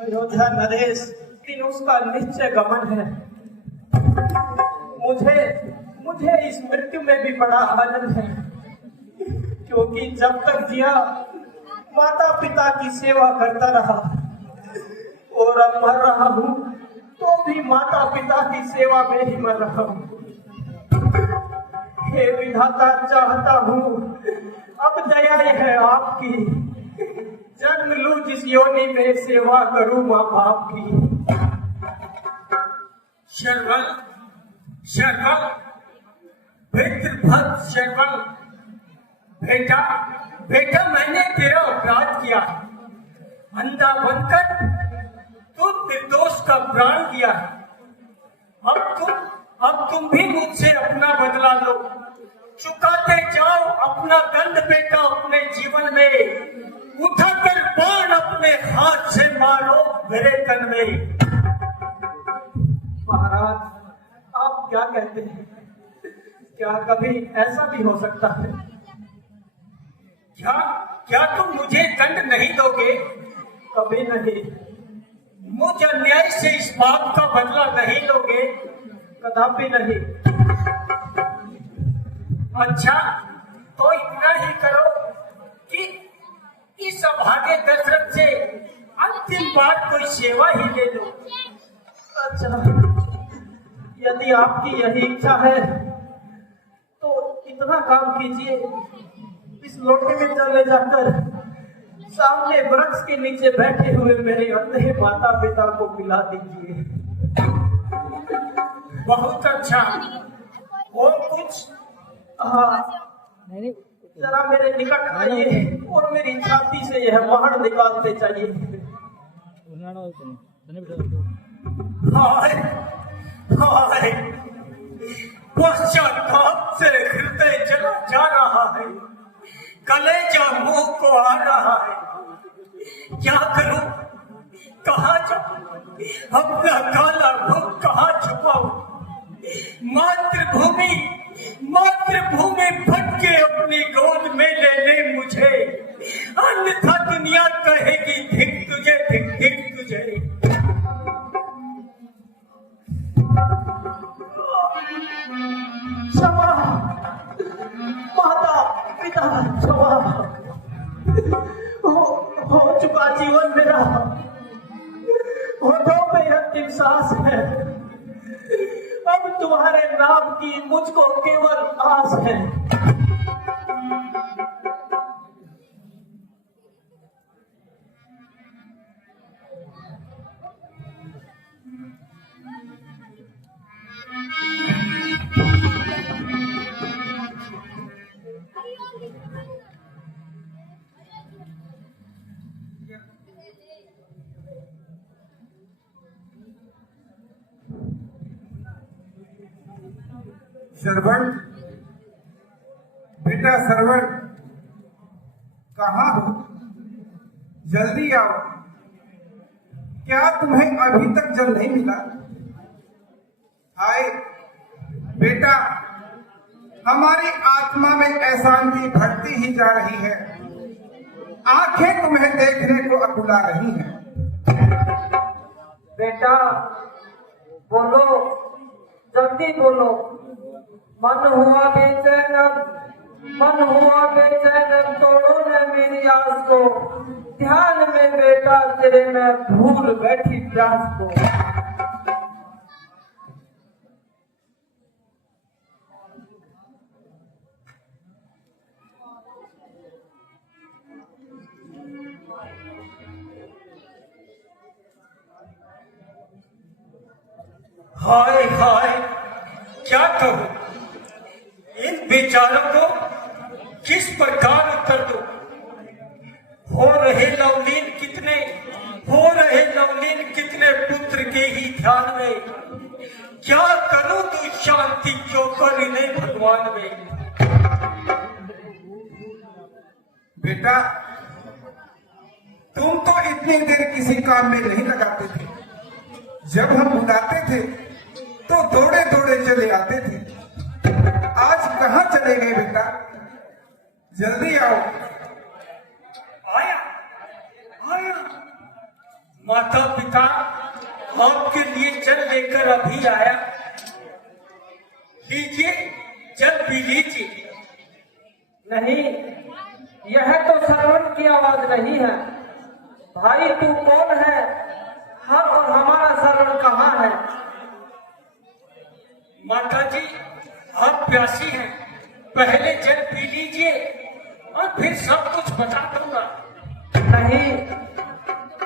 अयोध्या नरेश लेकिन उसका निश्चय गमन है। मुझे इस मृत्यु में भी बड़ा आनंद है, क्योंकि जब तक जिया माता पिता की सेवा करता रहा और अब मर रहा हूँ तो भी माता पिता की सेवा में ही मर रहा हूँ। हे विधाता, चाहता हूँ अब दया है आपकी, जन्म लूं जिस योनि में सेवा करूं माँ बाप की। शर्वल शर्वल पितृभक्त शर्वल, बेटा बेटा मैंने तेरा अपराध किया है। अंधा बनकर तू निर्दोष का प्राण दिया है। अब तुम भी मुझसे अपना बदला लो, चुकाते जाओ अपना दंड बेटा अपने जीवन में। उठाकर बाण अपने हाथ से मारो मेरे तन में। महाराज, आप क्या कहते हैं? क्या कभी ऐसा भी हो सकता है? क्या तुम मुझे दंड नहीं दोगे? कभी नहीं। मुझ अन्याय से इस पाप का बदला नहीं लोगे? कदापि नहीं। अच्छा, तो इतना ही करो कि इस अभागे दशरथ से अंतिम बार कोई सेवा ही ले लो। अच्छा, यदि आपकी यही इच्छा है तो इतना काम कीजिए, इस लोटे में चले जाकर सामने वृक्ष के नीचे बैठे हुए मेरे अंधे माता पिता को पिला दीजिए। बहुत अच्छा। और कुछ? हाँ, जरा मेरे निकट आइए और मेरी छाती से यह बाण निकालते चाहिए। हाय हाय, पश्चाताप से हृदय जला जा रहा है, कलेजा मुंह को आ रहा है। क्या करूं, कहाँ जाऊं, अपना काला मुख कहाँ छुपाऊं? मातृभूमि फट के अपनी गोद में ले ले मुझे, अन्यथा दुनिया कहेगी धिक तुझे, धिक धिक तुझे। क्षमा माता पिता, क्षमा। हो चुका जीवन मेरा, होठों पे अंतिम सांस है। अब तुम्हारे नाम की मुझको केवल आस है। श्रवण, बेटा श्रवण, कहाँ हो? जल्दी आओ। क्या तुम्हें अभी तक जल नहीं मिला? हाय बेटा, हमारी आत्मा में अशांति बढ़ती ही जा रही है। आंखें तुम्हें देखने को अकुला रही हैं। बेटा बोलो, जल्दी बोलो। मन हुआ बेचैन तोड़ो न मेरी आस को, ध्यान में बेटा तेरे मैं भूल बैठी प्यास को। हाय हाय, क्या कहूं, इन बेचारों को किस प्रकार उत्तर दो। हो रहे लवलीन कितने पुत्र के ही ध्यान में, क्या करूं तू शांति चौकर इन्हें भगवान में। बेटा तुम तो इतनी देर किसी काम में नहीं लगाते थे, जब हम बुलाते थे तो दौड़े दौड़े चले आते थे। आज कहाँ चले गए बेटा? जल्दी आओ। आया माता पिता, आपके लिए जल लेकर अभी आया। लीजिए, जल पी लीजिए। नहीं, यह तो श्रवण की आवाज नहीं है। भाई तू कौन है? हम और हमारा श्रवण कहाँ है? माता जी, आप प्यासी हैं, पहले जल पी लीजिए और फिर सब कुछ बता दूंगा। नहीं,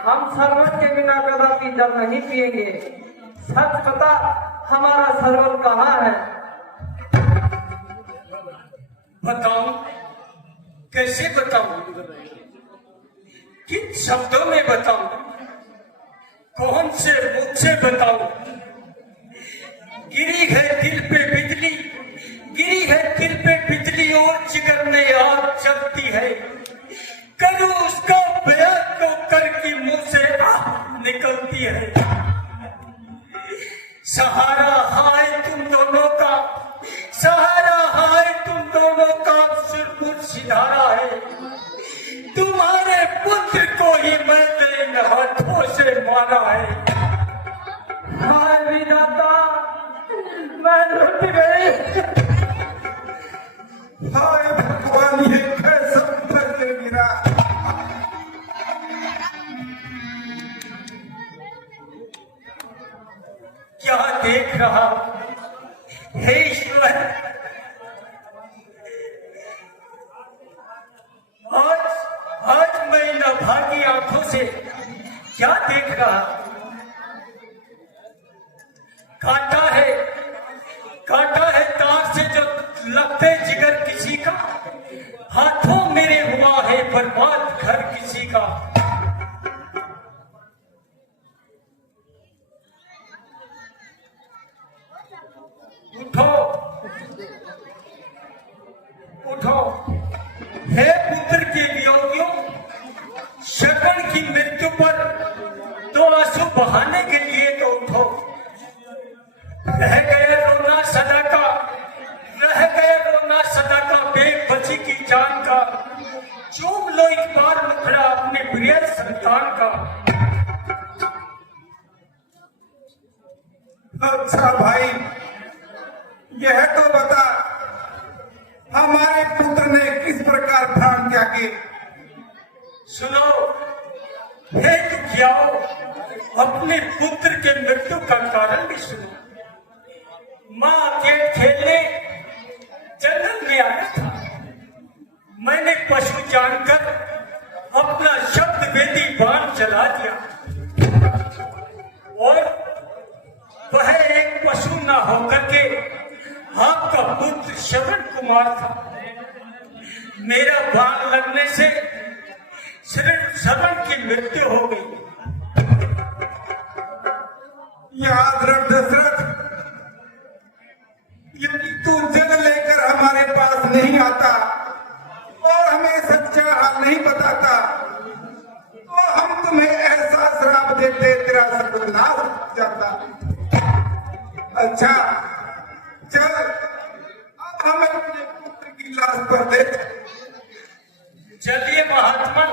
हम श्रवण के बिना कदापि जल नहीं पिएंगे। सच बता, हमारा श्रवण कहाँ है? बताऊं? कैसे बताऊं? किन शब्दों में बताऊं? कौन से मुख से बताऊं? गिरी है दिल पे बिजली और जिगर में आग चलती है। करूं उसका बयान तो कर की मुंह से आग निकलती है। सहारा हाय तुम दोनों का, सिर सिधारा है। तुम्हारे पुत्र को ही मैंने इन हाथों से मारा है। हाय विधाता, मैं लुट गई। हाय भगवान, ये कैसा दर्द है मेरा। क्या देख रहा हे ईश्वर, आज मैं इन अभागी आंखों से क्या देख रहा। काटा है तार से जो लगते जिगर किसी का, हाथों मेरे हुआ है बर्बाद घर किसी का। उठो हे पुत्र के वियोगियों, श्रवण की मृत्यु पर दो आंसू बहाने के लिए तो उठो। रह गया रोना सदा का बेग बची की जान का। चूम लो एक बार मुखड़ा अपने प्रिय संतान का। अच्छा भाई, यह तो बता, हमारे पुत्र ने किस प्रकार प्राण त्यागे? सुनो हे दुखियाओ, अपने पुत्र के मृत्यु का कारण भी सुनो। मां के खेलने जंगल में आया था, मैंने पशु जानकर अपना शब्द वेदी बाण चला दिया, और वह एक पशु न होकर के आपका पुत्र श्रवण कुमार था। मेरा बाण लगने से श्रवण की मृत्यु हो गई। याद रख दशरथ, यदि तू जल लेकर हमारे पास नहीं आता और हमें सच्चा हाल नहीं बताता, तो हम तुम्हें ऐसा श्राप देते तेरा सर्वनाश हो जाता। अच्छा चल, अब हमें अपने पुत्र की लाश पर दे। चलिए महात्मा,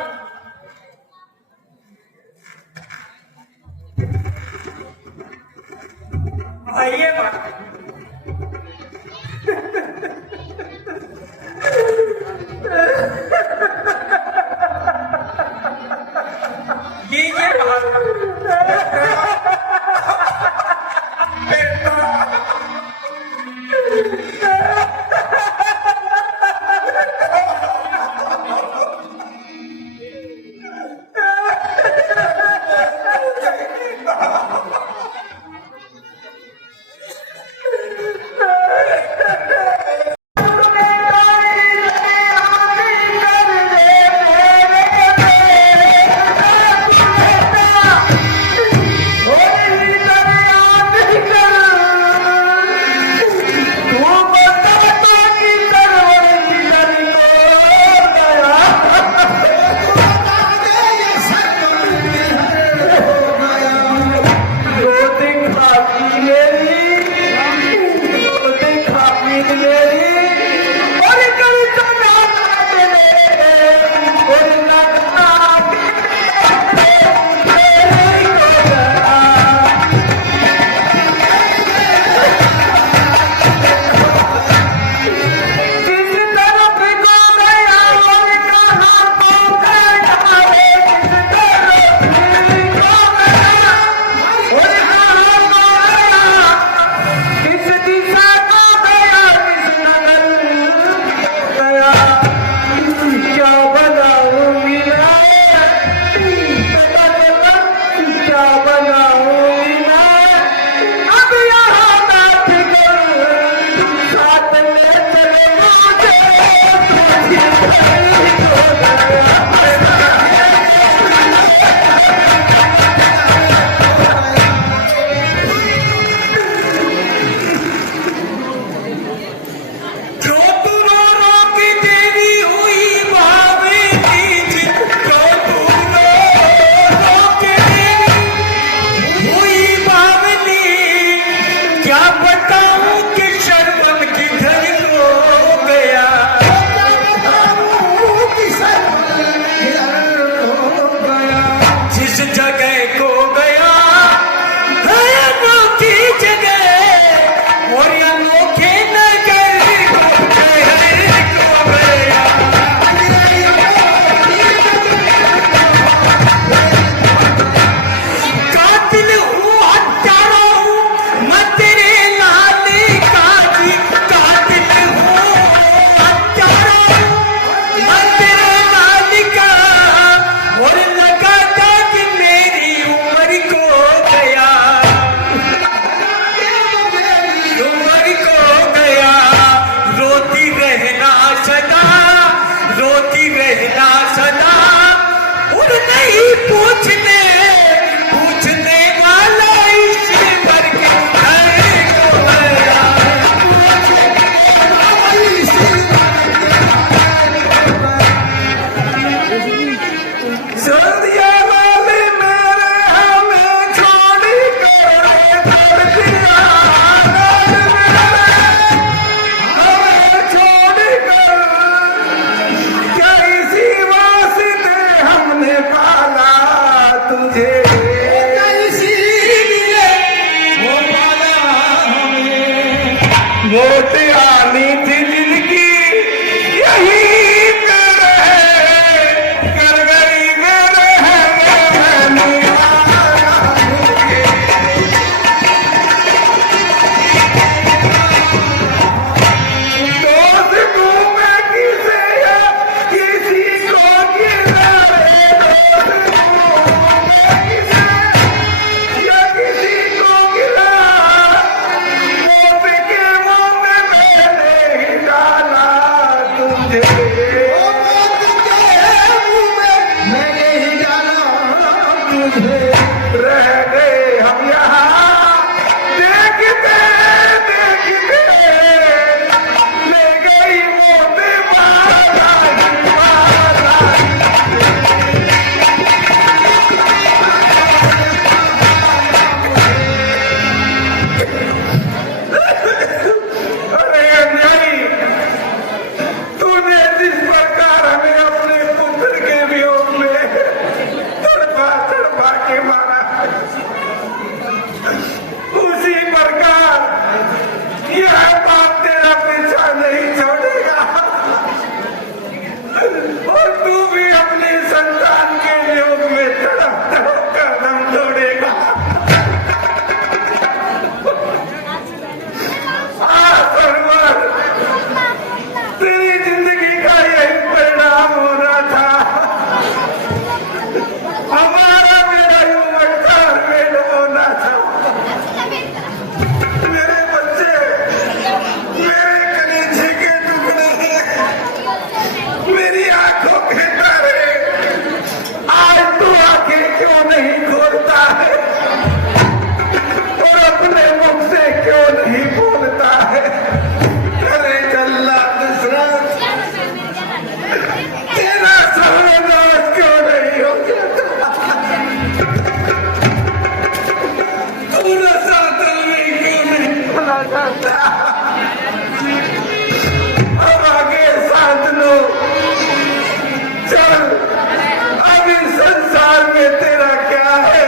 दरबार में तेरा क्या है?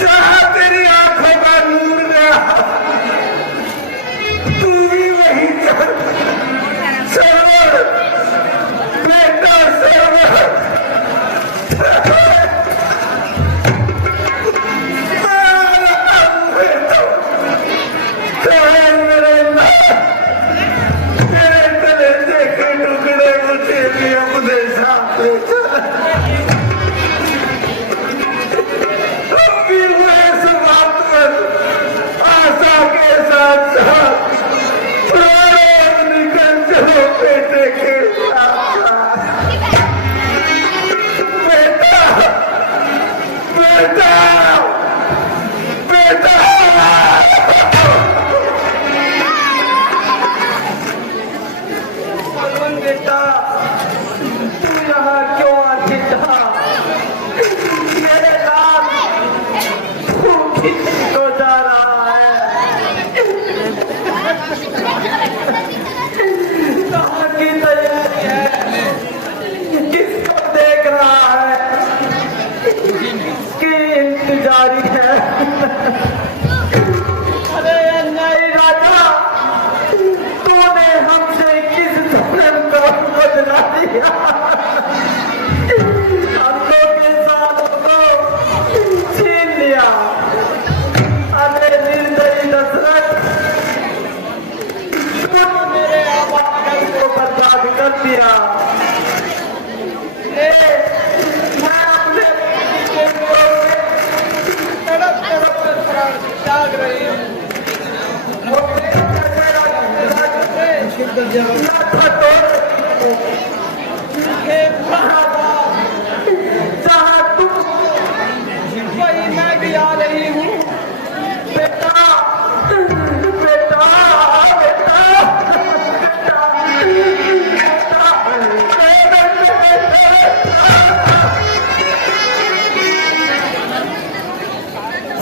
जहां तेरी आंखों का नूर गया, तू भी वहीं चल। सरवर, बेटा सरवर, बेटा तू यहाँ क्यों आके था? मेरे लाल तू किसी को जा रहा है? कहाँ की तैयारी है? किसको देख रहा है? किसकी इंतजारी है? अरे नहीं राजा, तूने हमसे किस धर्म को बदला दिया? हम लोग के साथ को छीन लिया। अरे निर्दयी दशरथ, तूने मेरे आबाद को बर्बाद कर दिया। मैं अपने के तड़प तड़प कर प्राण त्याग रही हूँ। वही मैं भी आ रही हूँ। बेटा बेटा बेटा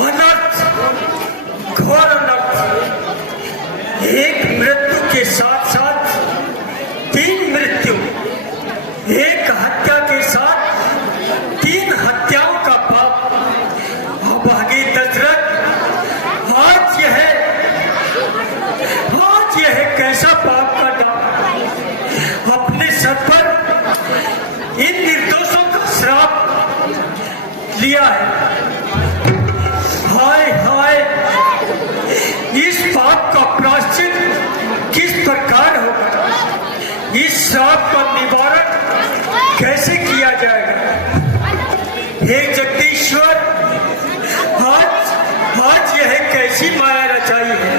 अनर्थ, घोर अनर्थ। एक मृत्यु के साथ साथ 3 मृत्यु, एक हत्या के साथ 3 हत्याओं का पाप। अभागे दशरथ, आज यह कैसा पाप का दाग अपने सर पर इन निर्दोषों का श्राप लिया है। हाय हाय, इस पाप का प्रायश्चित किस प्रकार होगा? इस श्राप का निवारण कैसे किया जाएगा? हे जगदीश्वर, आज यह कैसी माया रचाई है?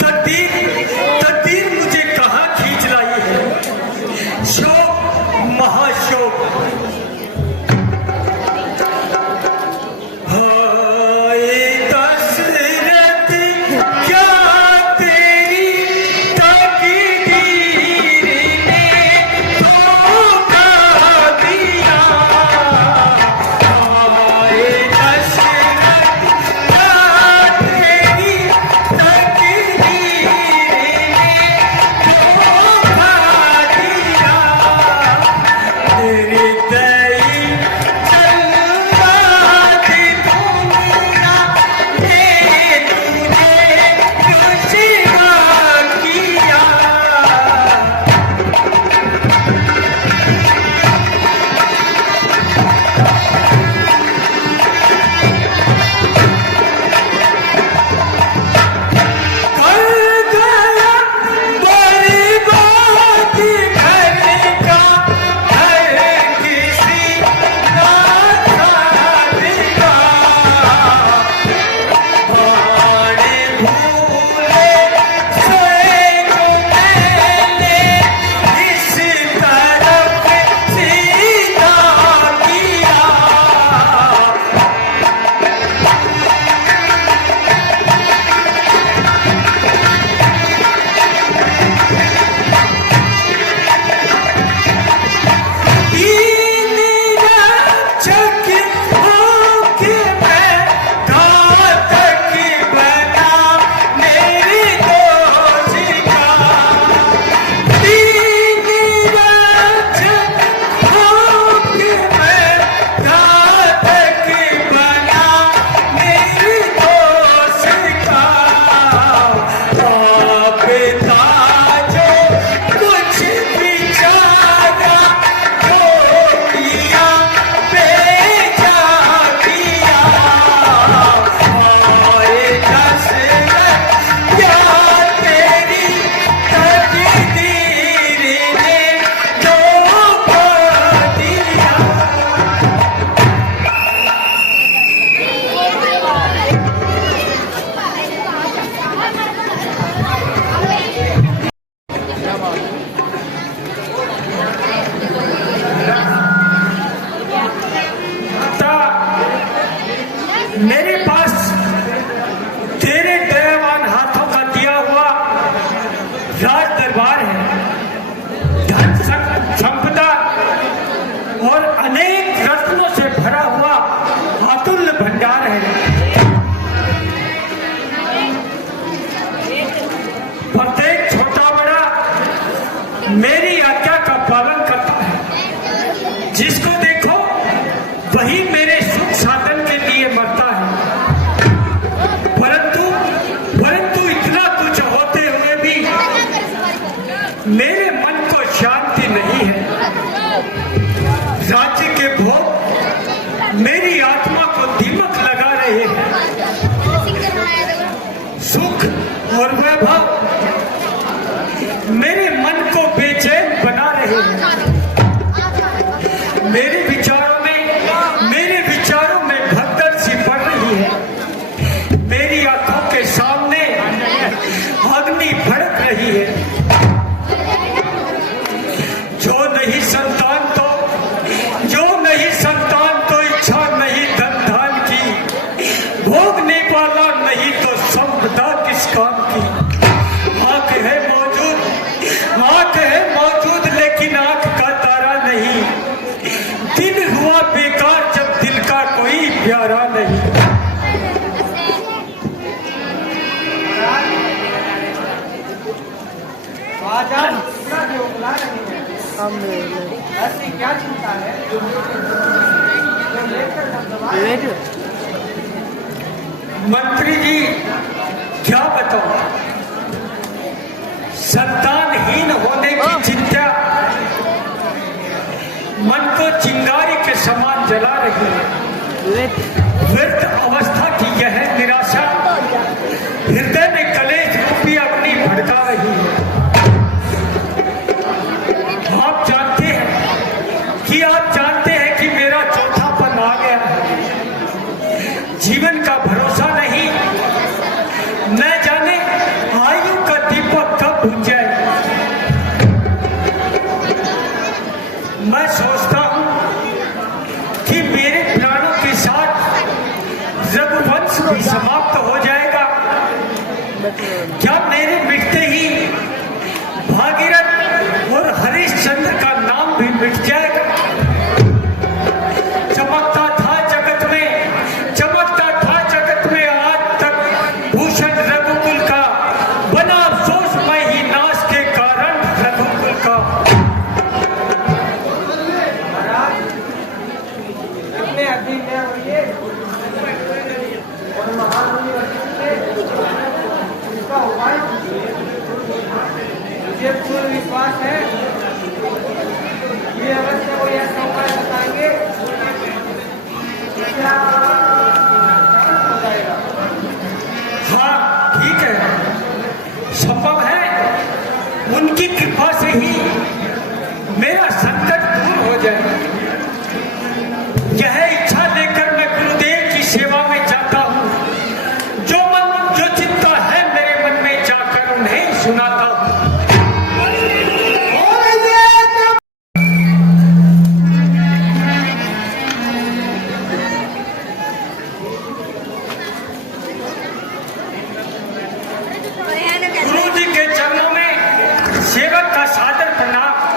तकदीर मुझे कहाँ खींच लाई है? शोक, महाशोक। ऐसी क्या चिंता है जो लेकर मंत्री जी क्या बताऊं, संतानहीन होने की चिंता मन को चिंगारी के समान जला रही है। व्यर्थ अवस्था की यह निराशा हृदय में कलेश रूपी अग्नि भड़का रही है। आप जानते हैं कि मेरा चौथापन आ गया है। जीवन का भरोसा नहीं, न जाने आयु का दीपक कब बुझ जाए। मैं सोचता हूं कि मेरे प्राणों के साथ रघुवंश भी समाप्त हो जाएगा। क्या मेरे मिटते ही भागीरथ और हरिश्चंद्र का नाम भी मिट जाएगा? चमकता था जगत में आज तक भूषण रघुकुल का, बना अफसोस मैं ही नाश के कारण रघुकुल का। इतने अधीन है हुए और महान इसका उपाय मुझे पूर्ण विश्वास है ये अवश्य कोई ऐसा उपाय बताएंगे क्या हो जाएगा। हाँ ठीक है, संभव है उनकी कृपा से ही मेरा संकट दूर हो जाए। यह इच्छा लेकर मैं गुरुदेव की सेवा में जाता हूँ। जो चिंता है मेरे मन में जाकर उन्हें सुनाता हूँ। गुरु जी के चरणों में सेवक का सादर प्रणाम।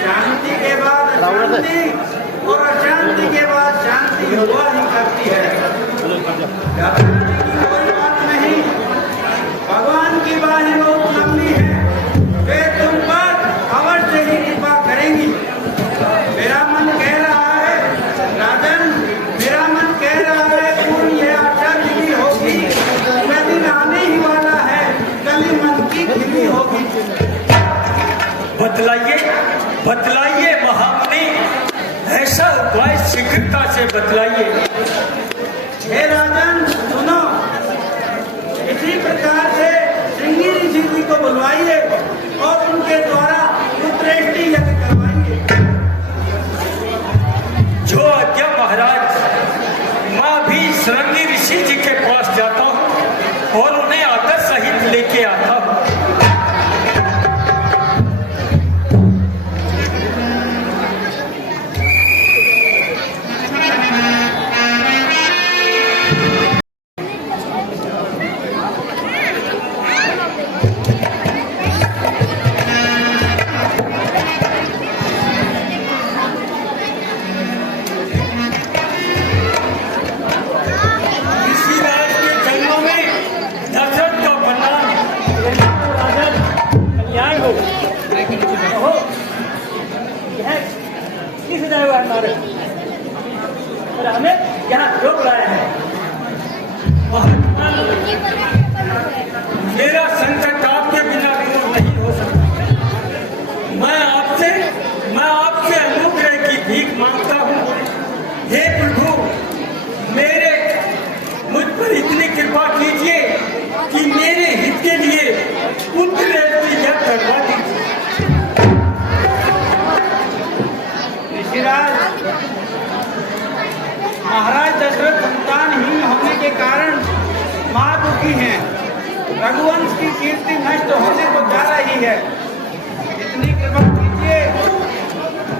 शांति के बाद अशांति और अशांति के बाद शांति हुआ ही करती है। घबराने की कोई बात नहीं, भगवान की बाहें बहुत लंबी है, वे तुम पर अवश्य ही कृपा करेंगी। मेरा मन कह रहा है राजन, मेरा मन कह रहा है पूरी यह आशा खिली होगी, वह दिन आने ही वाला है, कली मन की खिली होगी। बतलाइए बतलाइए महामुनि, ऐसा उपाय शीघ्रता से बतलाइए। हे राजन सुनो, इसी प्रकार से श्रृंगी ऋषि जी को बुलवाइए और उनके द्वारा पुत्रेष्टि यज्ञ करवाइए। जो आज्ञा महाराज, मैं भी श्रृंगी ऋषि जी के पास जाता हूँ और उन्हें आदर सहित लेके आता हूँ। हमें यहाँ रोक लाया है। मेरा संकट आपके बिना दूर नहीं हो सकता। मैं आपसे अनुग्रह की भीख मांगता हूँ। हे प्रभु, मुझ पर इतनी कृपा कीजिए कि मेरे हित के लिए पुत्र यज्ञ करवा दीजिए। ऋषिराज, महाराज दशरथ संतानहीन होने के कारण मां दुखी हैं। रघुवंश की कीर्ति नष्ट होने को जा रही है। इतनी कृपा कीजिए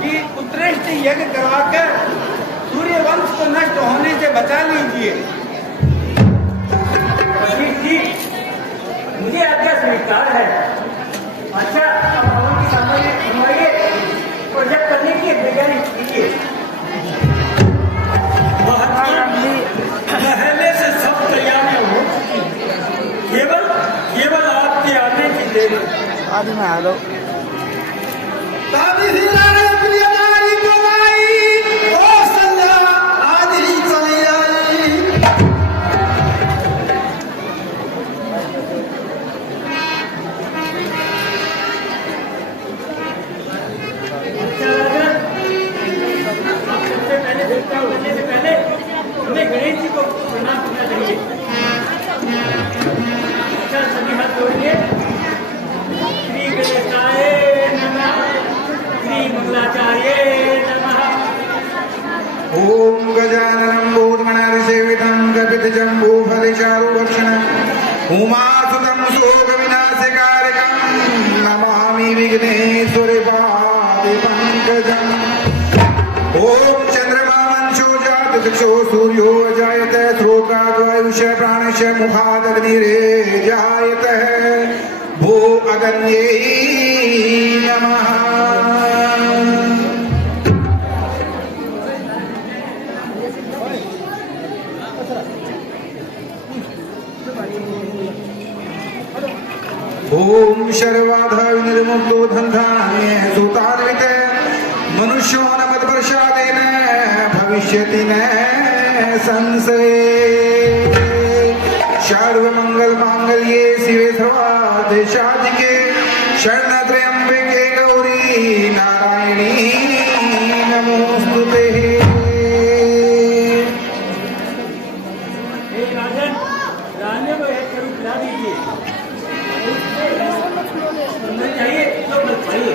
कि पुत्रेष्टि यज्ञ करवाकर सूर्यवंश को नष्ट होने से बचा लीजिए। जी, मुझे आज्ञा स्वीकार है। अच्छा, अब भवन की सामग्री बनवाइए, प्रोजेक्ट करने की वैज्ञानिक कीजिए। पहले से सब तैयारियां हो चुकी, केवल आपके आने की देर है। आदि में आ लो। हमें गणेश जी को प्रणाम करना चाहिए। अच्छा, सभी हाथ जोड़िए। श्री गणेशाय नमः, श्री मंगलाचार्य नमः। ओम गजाननं भूतगणाधिसेवितं कपितजम्बूफलचारुभक्षणम् उमासुतं शोकविनाशकारकं नमामि विघ्नेश्वरपादिपङ्कजम्। ओम चंद्रमा मंचो जात दिक्षो सूर्यो अजायत श्रोत्राद्वायुष प्राणश मुखादग्निरे जायत भो अगन्ये नमः। ओम शर्वाधा निर्मुक्तो धन्धान्ये सुतान्वित मनुष्यो न मद्वर्षादेन भविष्यति न संशय। सर्वमंगल मांगल्ये शिवे सर्वार्थ साधिके शरणत्र्यंबके गौरी नारायणी नमोस्तुते। राजन, राजन को एक करूँ खिला दीजिए। चाहिए तो मत खाइए।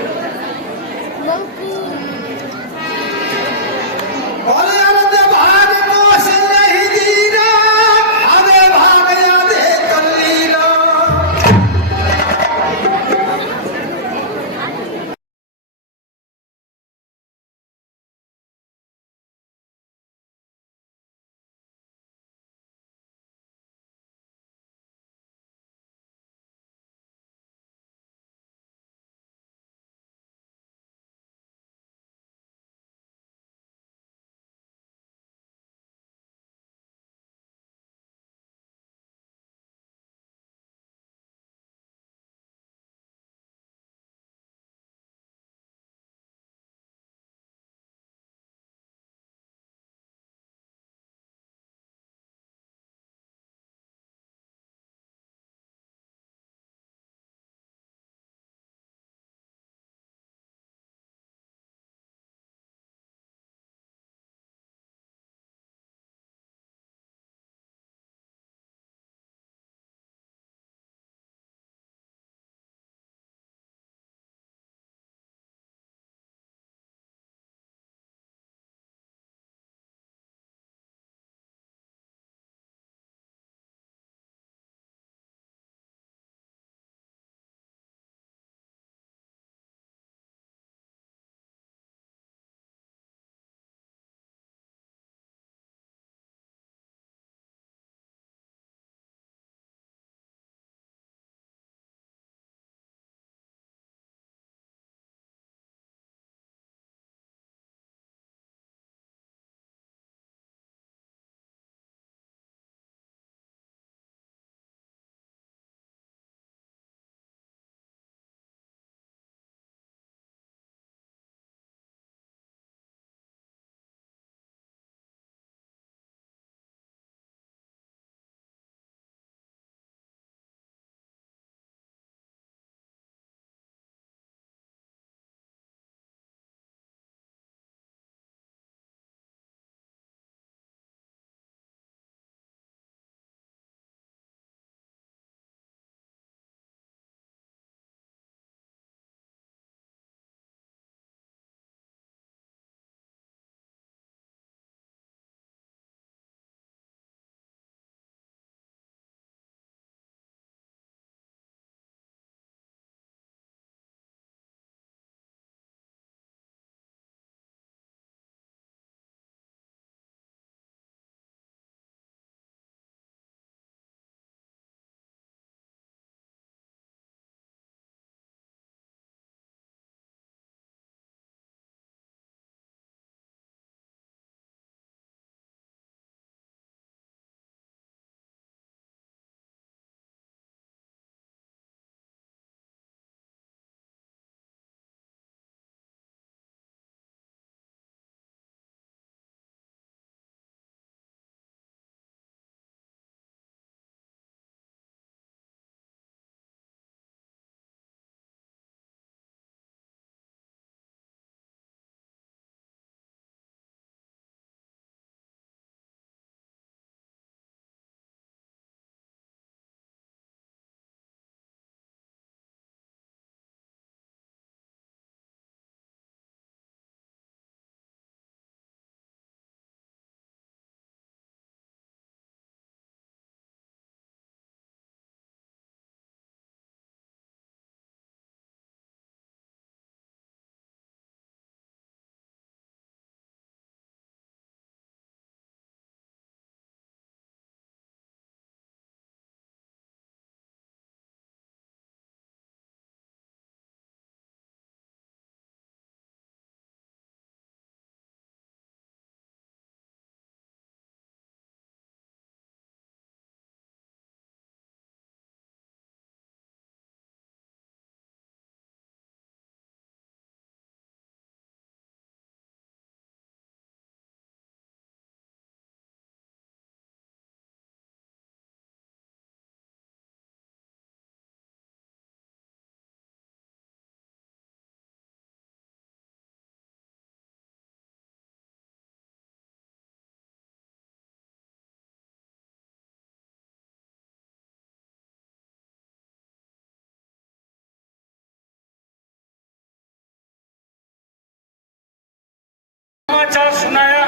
समाचार सुनाया।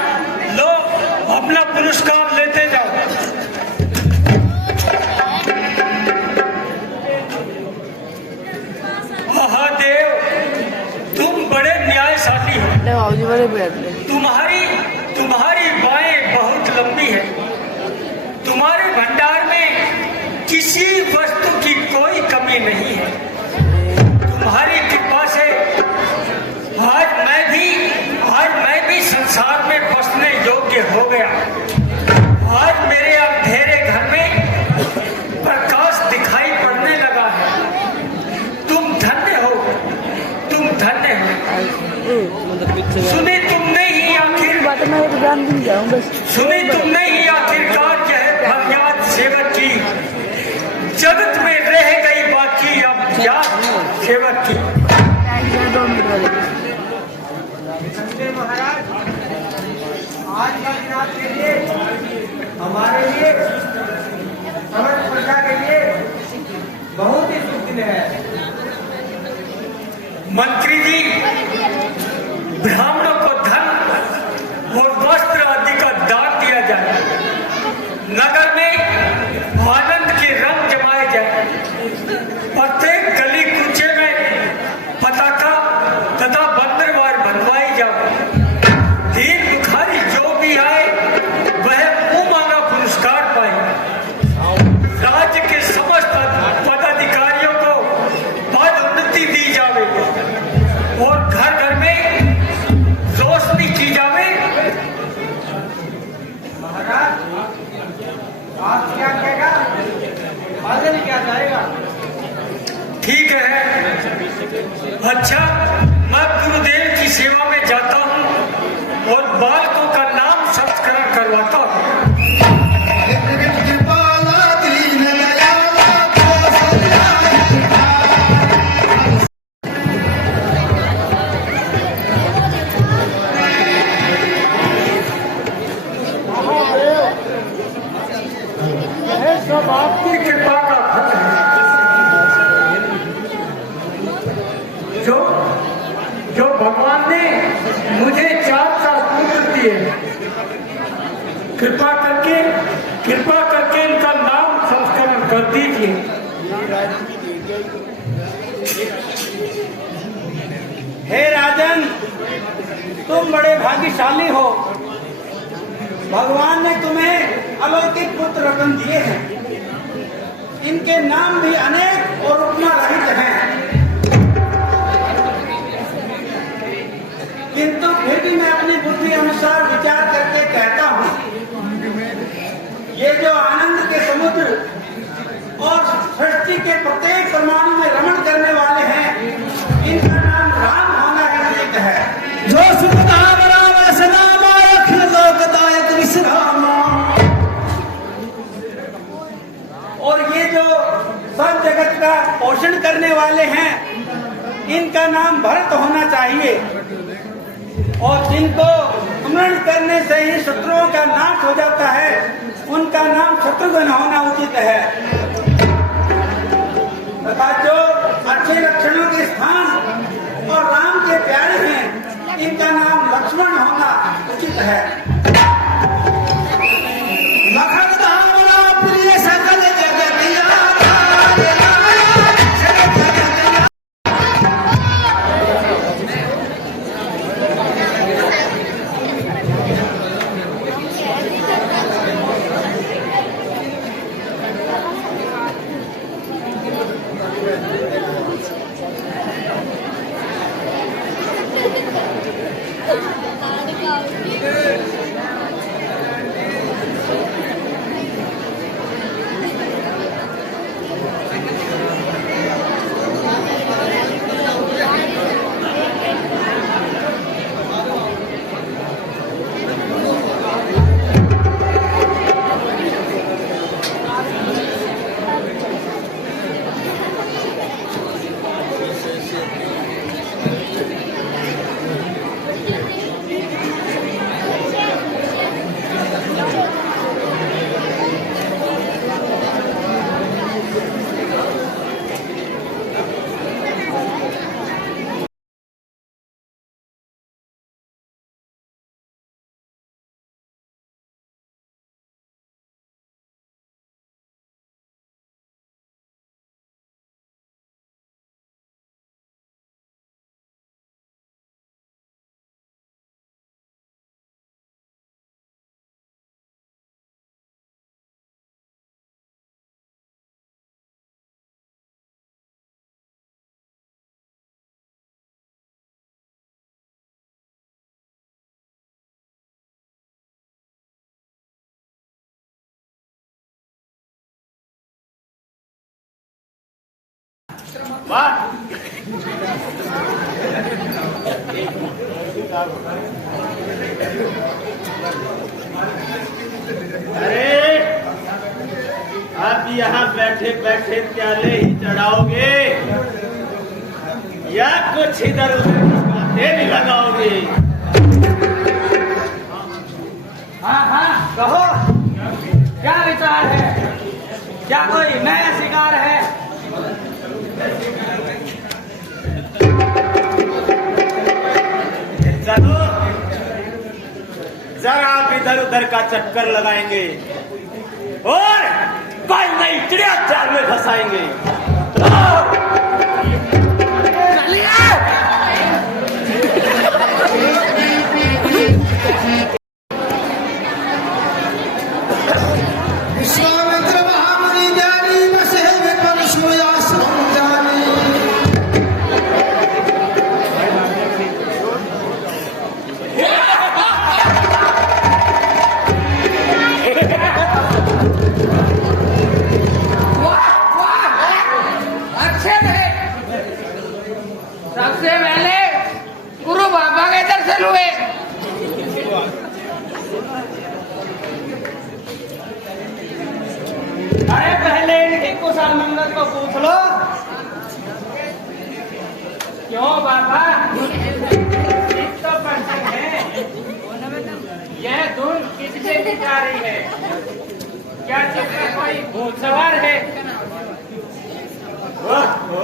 लो अपना पुरस्कार लेते जाओ। महादेव, तुम बड़े न्यायशाली हो। तुम्हारी बाहें बहुत लंबी है। तुम्हारे भंडार में किसी वस्तु की कोई कमी नहीं है। तुम्हारी कृपा से आज मैं भी संसार में बसने योग्य हो गया। आज मेरे अंधेरे घर में प्रकाश दिखाई पड़ने लगा है। तुम धन्य हो। सुनी तुमने ही आखिरकार यह फरियाद सेवक की। जगत में रह गई बाकी अब याद सेवक की। महाराज, आज का दिन आपके लिए, हमारे लिए, समस्त प्रजा के लिए बहुत ही शुभ दिन है। मंत्री जी, ब्राह्मणों को धन और वस्त्र आदि का दान दिया जाए। नगर में आनंद के रंग जमाए जाए। प्रत्येक गली कूचे में पताका तथा बंदरवार बनवाई जाए। दीन बुखारी जो भी आए वह मुंह पुरस्कार पाए। राज्य के समस्त पदाधिकारियों को पदोन्नति दी जावे और घर घर में रोशनी की जावे। महाराज, आप क्या कहेगा, आगे क्या जाएगा? ठीक है। अच्छा, मैं गुरुदेव की सेवा में जाता हूँ और बालकों का नाम संस्करण करवाता हूँ। सब आपकी कृपा का फल है। जो भगवान ने मुझे 4 पुत्र दिए। कृपा करके इनका नाम संस्करण कर दीजिए। हे राजन, तुम बड़े भाग्यशाली हो। भगवान ने तुम्हें अलौकिक पुत्र रत्न दिए हैं। इनके नाम भी अनेक और उपमा रहित हैं, किंतु फिर भी मैं अपनी बुद्धि अनुसार विचार करके कहता हूँ, ये जो आनंद के समुद्र और सृष्टि के प्रत्येक परमाणु में रमण करने वाले हैं, इनका नाम राम होना ही उचित है। जो सुखधाम राम सनाम अखिल लोकदायक विश्राम। और ये जो सब जगत का पोषण करने वाले हैं, इनका नाम भरत होना चाहिए। और जिनको स्मरण करने से ही शत्रुओं का नाश हो जाता है, उनका नाम शत्रुघ्न होना उचित है। तथा जो अच्छे लक्षणों के स्थान और राम के प्यारे हैं, इनका नाम लक्ष्मण होना उचित है। लखन धाम प्रिय सकल जगतिया। Good. वाह। अरे आप यहाँ बैठे बैठे प्याले ही चढ़ाओगे या कुछ इधर उधर की बातें भी लगाओगे? हाँ हाँ कहो, क्या विचार है? क्या कोई नया शिकार है? चलो जरा आप इधर उधर का चक्कर लगाएंगे और कोई नई चिड़िया जाल में फंसाएंगे। विश्वामित्र महामुनि ज्ञानी बसे विपिन सूर्याश्रम जानी। अच्छे थे। सबसे पहले गुरु बाबा के दर्शन हुए। अरे पहले इनकी कुशल मंगल को पूछ लो। क्यों बाबा? एक तो प्रश्न है, यह धुन किससे की जा रही है? क्या चित्र कोई भूत सवार है? ओहो,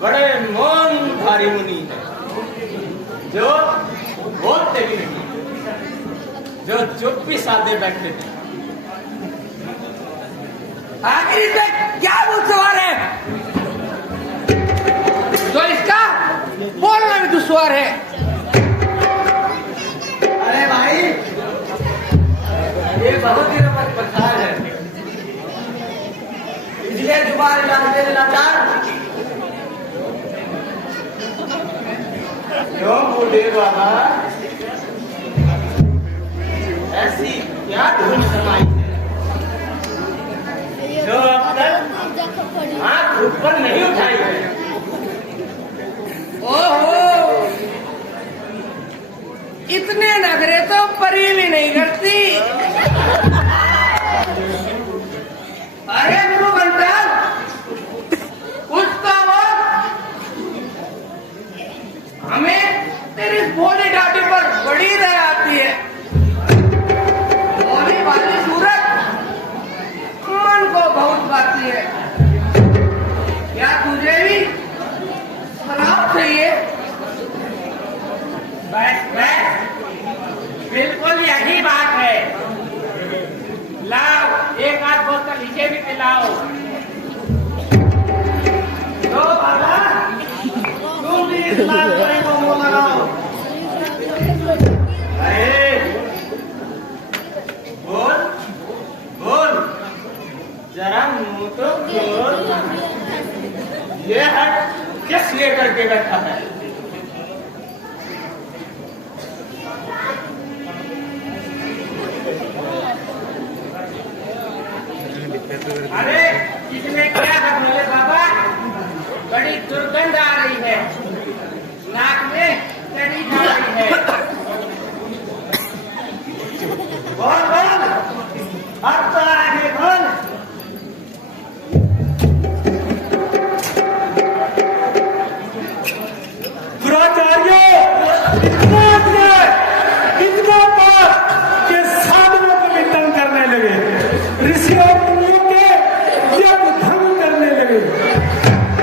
बड़े मौनधारी मुनि है जो बोलते भी नहीं, जो चुप्पी साधे बैठे थे। आखिर इसमें क्या भूत सवार है तो इसका बोलना भी दुश्वार है? अरे भाई, ये बहुत ही रमत प्रकार है, इसलिए जुबान लाते लाचार। क्यों बूढ़े बाबा, ऐसी क्या धुन समाई है जो अब तक आंख ऊपर नहीं उठाई है? ओहो, इतने नखरे तो परी भी नहीं करती। अरे गुरु घंटाल, कुछ तो बोल। हमें तेरी भोली डाटी पर बड़ी दया आती है। भोली वाली सूरत मन को बहुत भाती है। क्या तुझे भी शराब चाहिए? बस बस, बिल्कुल यही बात है। लाओ एक आध बोतल इसे भी पिलाओ। तो बाबा, तुम भी इस बात को मुंह लगाओ। अरे बोल बोल, जरा मुंह तो खोल। ये हट किस लेकर के बैठा है? अरे इसमें क्या है बोले बाबा? बड़ी दुर्गंध आ रही है, नाक में चढ़ी जा रही है। बोल बोल, अब तो आगे बोल। द्रोणाचार्य इतना पाप के साधनों को भी तंग करने लगे, ऋषियों मुनियों के यज्ञ भंग करने लगे।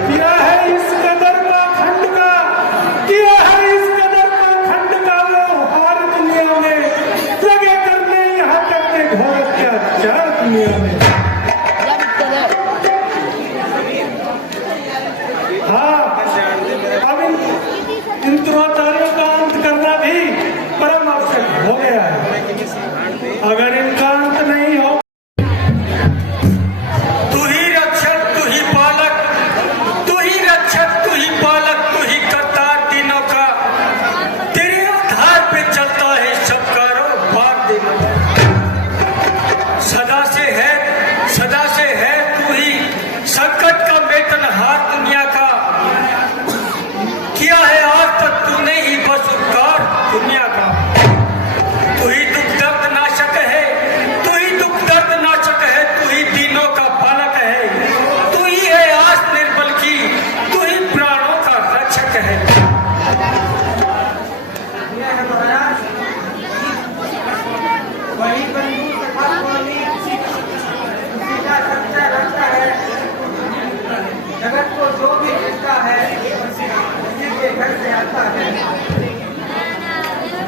किया है इस कदर पाखंड का, किया है इस कदर पाखंड का व्यवहार दुनिया में, जगह करने यहाँ तक के घोर अत्याचार दुनिया में। हाँ, अब इन दुराचारियों का अंत करना भी परम आवश्यक हो गया है। अगर इनका अंत नहीं हो, तू ही रक्षक, तू ही पालक, तू ही रक्षक, तू ही पालक, तू ही करता तीनों का, तेरे आधार पे चलता है सब कारोबार देना। सदा से है तू ही संकट का वेतन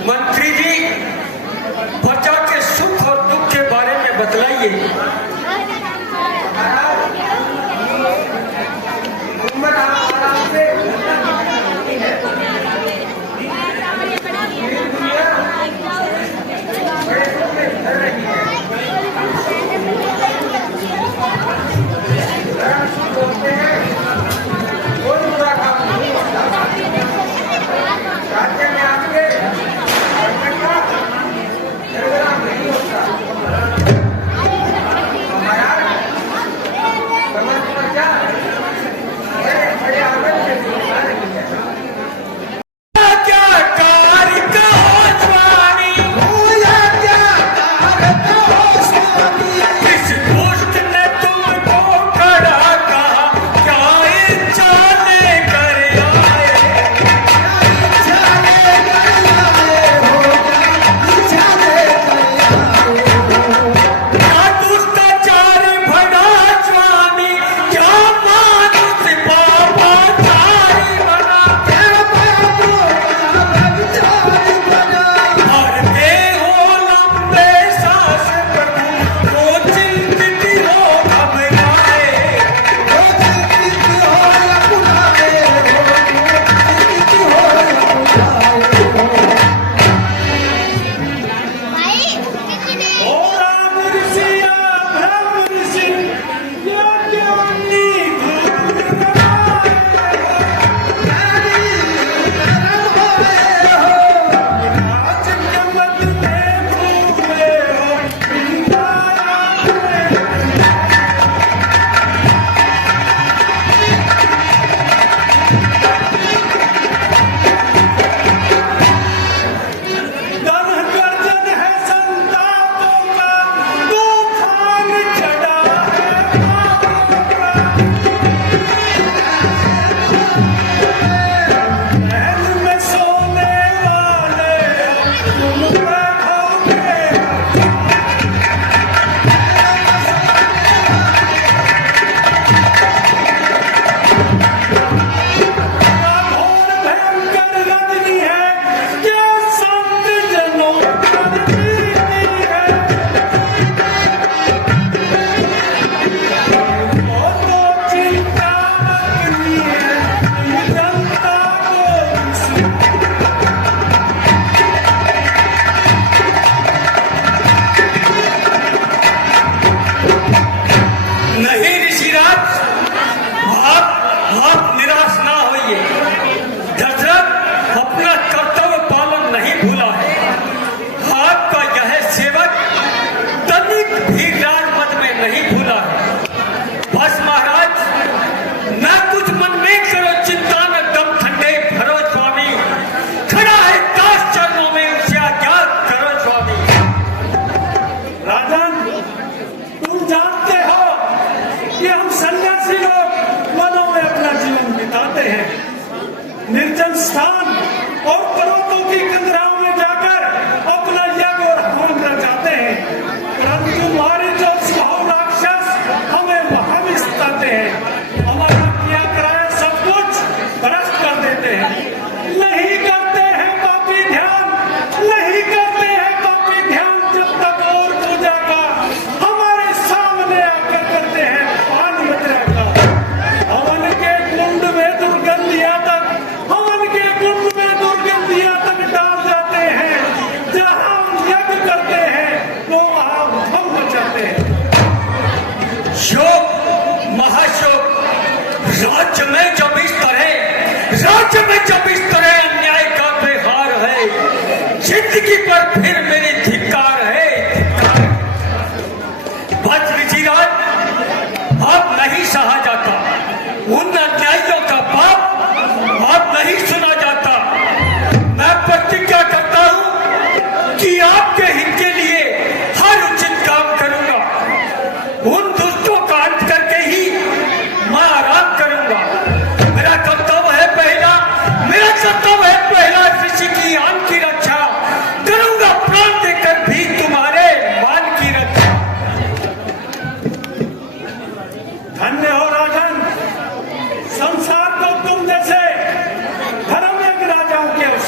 मंत्री जी, प्रजा के सुख और दुख के बारे में बतलाइए। उम्र आराम से बड़े सुख में ढल रही है। धर्म सुख होते हैं, कोई बुरा काम नहीं होता। राज्य में आपके झगड़ा नहीं होता।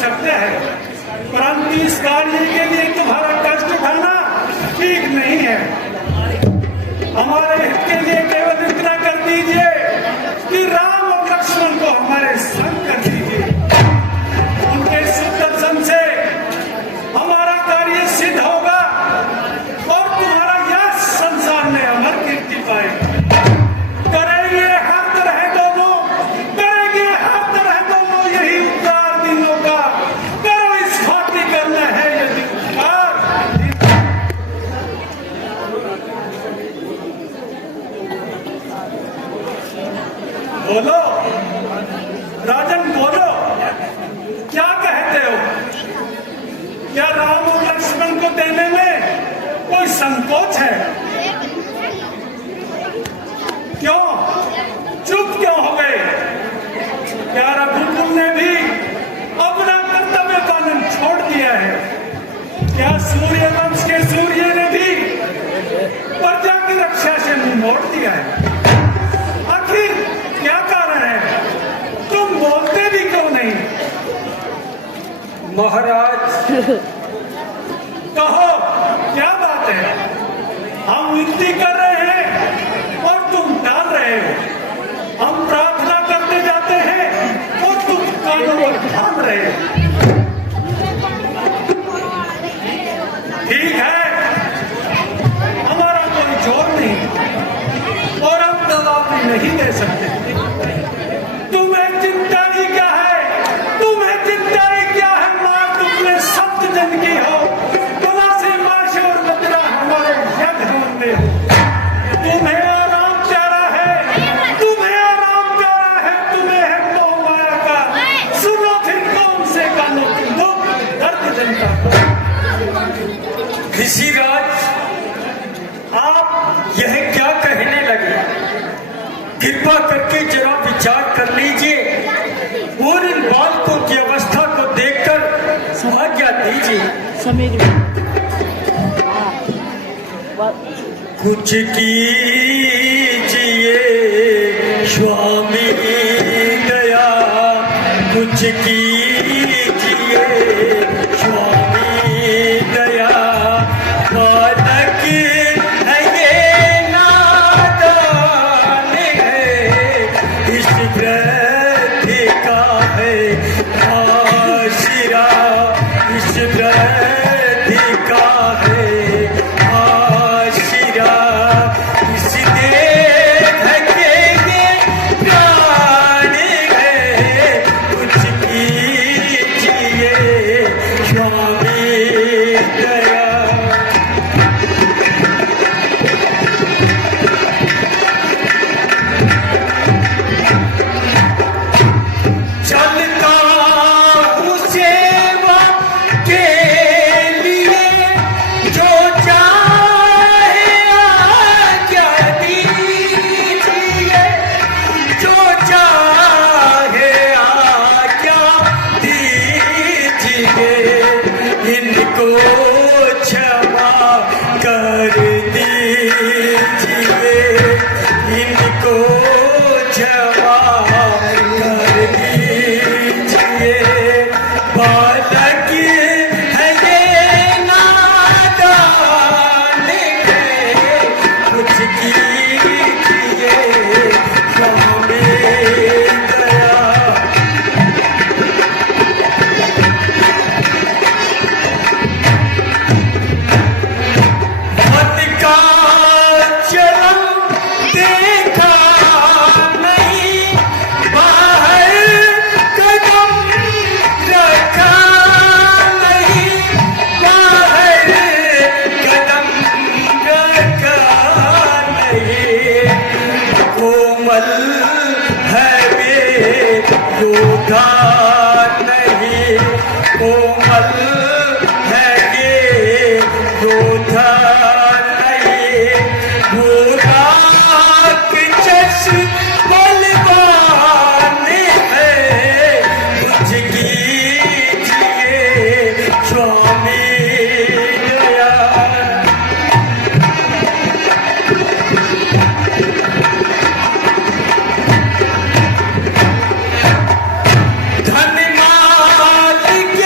सकते हैं, परंतु इस कार्य के लिए तुम्हारा कष्ट उठाना ठीक नहीं है। हमारे हित के लिए केवल इतना कर दीजिए कि राम और लक्ष्मण को हमारे संग कर दीजिए। उनके सुदर्शन से हमारा कार्य सिद्ध होगा और तुम्हारा यश संसार में अमर कीर्ति पाएगा। करेंगे हर तरह दोनों, करेंगे हर तरह दोनों, यही उपकार दिनों का करो, इस खातिर करना है यदि उपकार। बोलो राजन, बोलो, क्या कहते हो? क्या राम और लक्ष्मण को देने में कोई संकोच है? क्यों चुप क्यों हो गए? क्या रघुकुल ने भी अपना कर्तव्य पालन छोड़ दिया है? क्या सूर्य वंश के सूर्य ने भी प्रजा की रक्षा से मुंह मोड़ दिया है? आखिर क्या कारण है? तुम बोलते भी क्यों नहीं? महाराज, कहो क्या बात है? हम विनती कर रहे हैं और तुम टाल रहे हो। हम प्रार्थना करते जाते हैं और तुम कानों पर थाम रहे हो। ठीक है, हमारा कोई जोर नहीं और हम दबाव भी नहीं दे सकते। तुम्हें चिंता ही क्या है? तुम्हें चिंता ही क्या है? मां तुमने सत्य जन की हो, तुला से माश और बदला हमारे यज्ञ में हो। तुम्हें आराम प्यारा है, तुम्हें आराम प्यारा है, तुम्हें है मोह माया का। सुनो फिर कौन से गानों की दुख दर्द जनता को। ऋषिराज, आप यह क्या कहने लगे? कृपा करके जरा विचार कर लीजिए और इन बालकों की अवस्था को देखकर आज्ञा दीजिए। कुछ कीजिए स्वामी दया, कुछ कीजिए स्वामी दया। बालक है ये नादान है, इस वृद्धि का है आशिरा, इस वृद्धि का है आशिरा। इसने धकेले प्राण है, कुछ कीजिए स्वामी दया। चलता हूँ सेवा के लिए, जो चाहे आज्ञा दीजिए, जो चाहे आज्ञा दीजिए। इनको क्षमा कर दीजिए, इनको क्षमा कर दीजिए। बालक है ये नादान है, कुछ कीजिए स्वामी दया। मत का चलन देखा नहीं, बाहर कदम रखा नहीं, बाहर कदम रखा नहीं। कोमल है वे योद्धा नहीं, कोमल है ये योद्धा नहीं। वो राक्षस बलवान है, कुछ कीजिए स्वामी दया। धन मालिक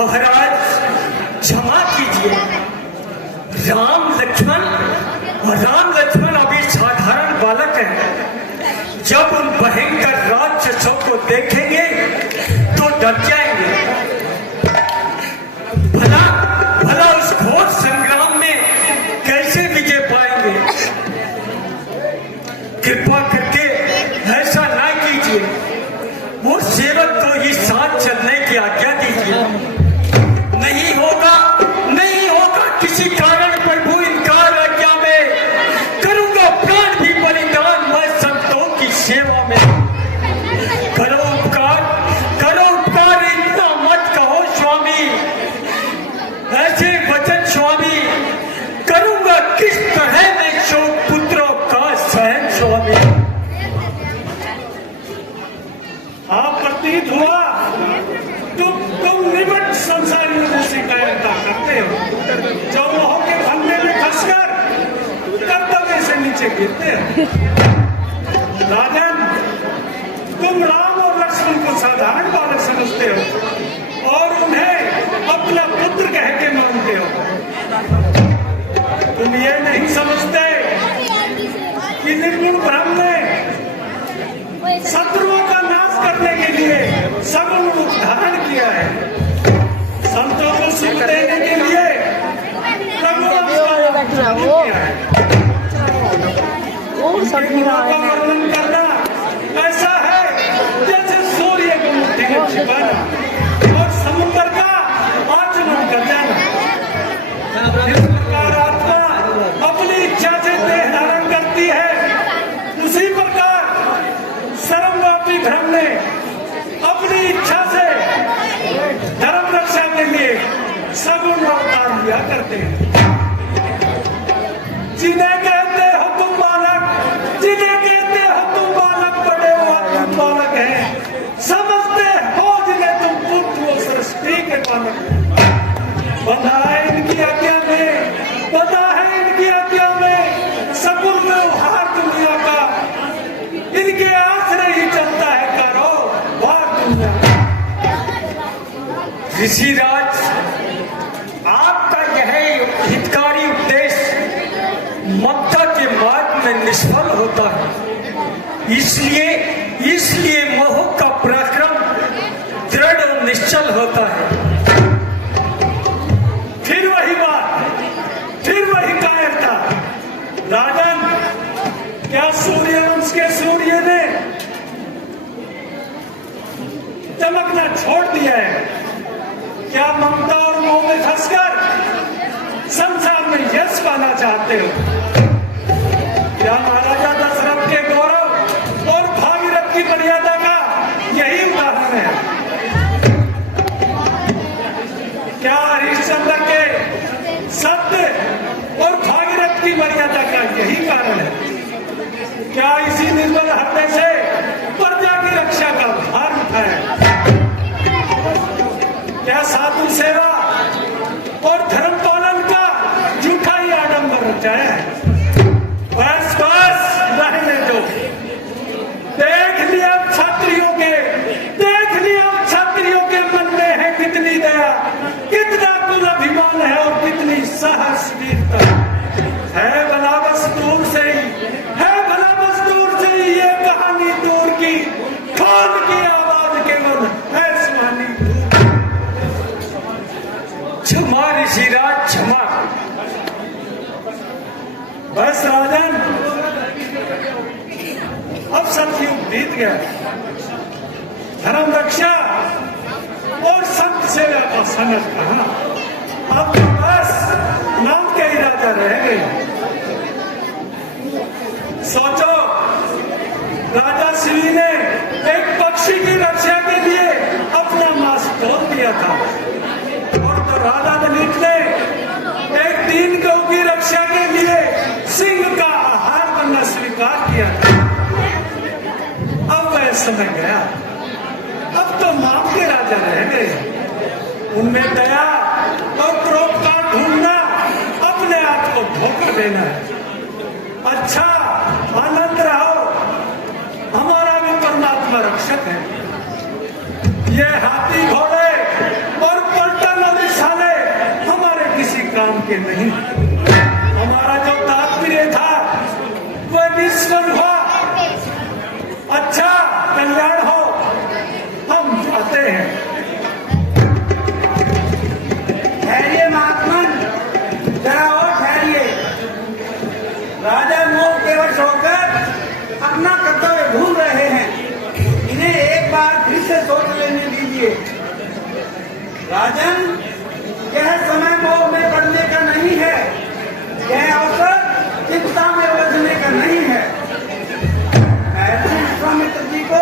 महाराज क्षमा कीजिए। राम लक्ष्मण अभी साधारण बालक है। जब उन भयंकर राक्षसों को देखेंगे तो डर जाएंगे। भला उस घोर संग्राम में कैसे विजय पाएंगे। कृपा करके ऐसा ना कीजिए। वो सेवक को ही साथ चलने की आज्ञा दीजिए। नहीं होगा किसी कारण प्रभु इनकार आज्ञा में करूंगा प्राण भी बलिदान मैं संतों की सेवा में। करो उपकार इतना मत कहो स्वामी। ऐसे वचन स्वामी करूंगा किस तरह में शोक पुत्रों का सहन स्वामी। प्रतीत हुआ तुम निबट संसारियों में शिकायता करते हो जो मोह के फंदे में फंसकर कर्तव्य से नीचे गिरते हो। राजन, तुम राम और लक्ष्मण को साधारण बालक समझते हो और उन्हें अपना पुत्र कह के मानते हो। तुम ये नहीं समझते कि निर्गुण ब्रह्म ने शत्रुओं का नाश करने के लिए सगुण रूप धारण किया है। संतों को सुख देने के लिए रघुवंश का किया है। उनके गुणों का वर्णन करना ऐसा है जैसे सूर्य को मुट्ठी में छिपाना और समुद्र का आचमन कर जाना। जिस प्रकार आत्मा अपनी इच्छा से देह धारण करती है, उसी प्रकार सर्वव्यापी धर्म ने अपनी इच्छा से धर्म रक्षा के लिए सगुण अवतार लिया करते हैं। जिन्हें कहते हो तुम बालक बड़े हो तुम बालक हैं। समझते हो जिन्हें तुम पुत्र हो सृष्टि के पालक। बंधा है इनकी आज्ञा में सगुण व्यवहार दुनिया का इनके आश्रय ही चलता है। करो वार दुनिया। ऋषिराज, आपका यह हितकारी उपदेश ममता के मार्ग में निष्फल होता है। इसलिए मोह का पराक्रम दृढ़ और निश्चल होता है। फिर वही कायरता। राजन, क्या सूर्यवंश के सूर्य ने चमकना छोड़ दिया है? क्या ममता और मोह में फंसकर संसार में यश पाना चाहते हो? क्या महाराजा दशरथ के गौरव और भागीरथ की मर्यादा का यही उदाहरण है? क्या हरिश्चंद्र के सत्य और भागीरथ की मर्यादा का यही कारण है? क्या इसी निर्बल हृदय से प्रजा की रक्षा का भार उठाया? क्या साधु सेवा और धर्म पालन का झूठा ही आडंबर रचाया है? बस रहने दो। देख लिया क्षत्रियों के मन में है कितनी दया, कितना कुल अभिमान है और कितनी सहनशीलता है। भला बस दूर से ही ये कहानी दूर की खोल की आवाज केवल है सुहानी। क्षमा ऋषिराज, क्षमा। बस राजन, अब सतयुग बीत गया। धर्म रक्षा और संत सेवा का समय कहा। अब तो बस नाम के ही राजा रह गए। सोचो, राजा शिवी ने एक पक्षी की रक्षा के लिए अपना मांस तोड़ दिया था और तो राजा दलित ने एक दीन गौ की रक्षा के लिए सिंह का आहार बनना स्वीकार किया था। अब वह समय गया। अब तो नाम के राजा रह गए। उनमें दया और क्रोध का ढूंढना अपने आप को धोखा देना है। अच्छा, आनंद रहो, हमारा भी परमात्मा रक्षक है। ये हाथी घोड़े और पलटन के नहीं। हमारा जो तात्पर्य था वह निष्फल हुआ। अच्छा कल्याण हो, हम चाहते हैं। ठहरिए महात्मन, जरा और ठहरिए। राजा मोह के वश होकर अपना कर्तव्य भूल रहे हैं। इन्हें एक बार फिर से सोच लेने दीजिए। राजन, यह समय मोह में पड़ने का नहीं है। यह अवसर चिंता में उलझने का नहीं है। ऐसे विश्वामित्र जी को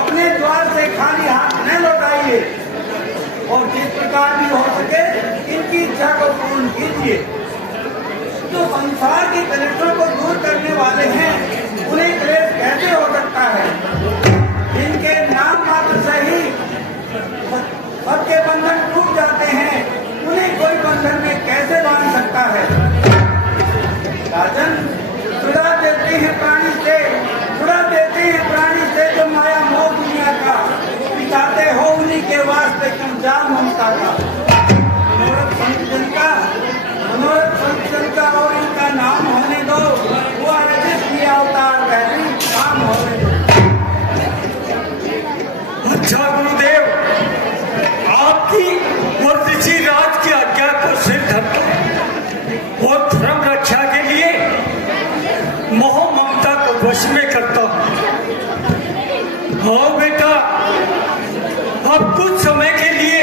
अपने द्वार से खाली हाथ न लौटाइए और जिस प्रकार भी हो सके इनकी इच्छा को पूर्ण कीजिए। जो संसार की कलेक्टरों को दूर करने वाले हैं उन्हें क्लेश कैसे हो सकता है? जिनके नाम मात्र से ही सबके बंधन टूट जाते हैं उन्हें कोई बंधन में कैसे बांध सकता है? राजन, छुड़ा देते हैं प्राणी से, छुड़ा देते हैं प्राणी से जो माया मोह दुनिया का, बिताते हो उन्हीं के वास्ते तुम जान ममता का। मनोरथ संत जन का और इनका नाम होने दो, वो रजित किया अवतार पहली काम होने दो। अच्छा गुरुदेव, आपकी और ऋषि राज की आज्ञा को सिर धरता हूं और धर्म रक्षा के लिए मोह ममता को वश में करता हूं। हाँ बेटा, अब कुछ समय के लिए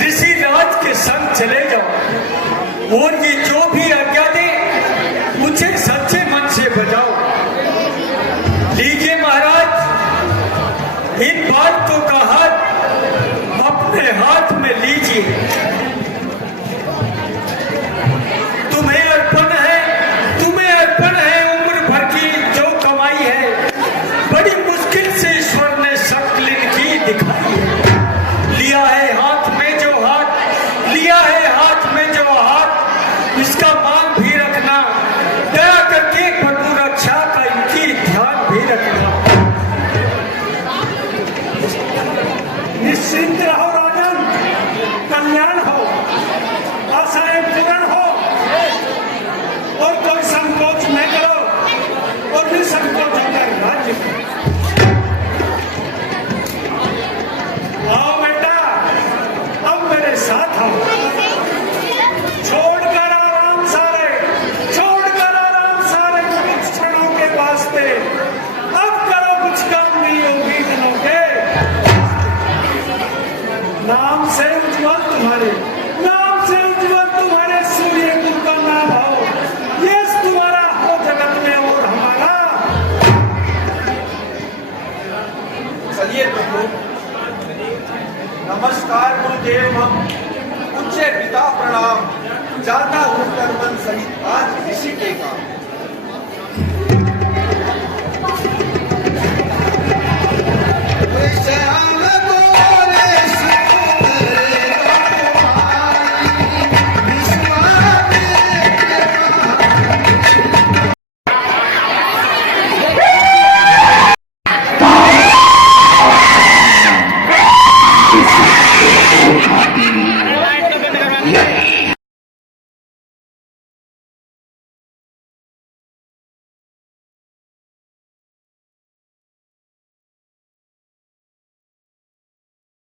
ऋषि राज के संग चले जाओ और ये जो भी आज्ञा दे मुझे सच्चे मन से बजाओ। लीजिए महाराज, इन बातों का हाथ अपने हाथ में लीजिए। तुम्हें अर्पण है उम्र भर की जो कमाई है। बड़ी मुश्किल से ईश्वर ने शक्ल इनकी दिखाई है। लिया है हाथ में जो हाथ, इसका मान भी रखना। दया करके प्रभु रक्षा का इनकी ध्यान भी रखना। निश्चिंत रहो राजन, कल्याण हो, आशाएं पूर्ण हो और कोई संकोच न करो और निसंकोच होकर राज्य करो। आओ बेटा, अब मेरे साथ आओ। छोड़कर आराम सारे कुछ क्षणों के वास्ते। अब करो कुछ काम नहीं होगी दिनों के। नाम से उज्ज्वल तुम्हारे सूर्य गुरु का नाम हो। यश तुम्हारा हो जगत में और हमारा। चलिए प्रभु, नमस्कार गुरुदेव। हम उच्च पिता प्रणाम, जाता हूँ कर्मन सहित आज ऋषि के काम। श्याम बोले This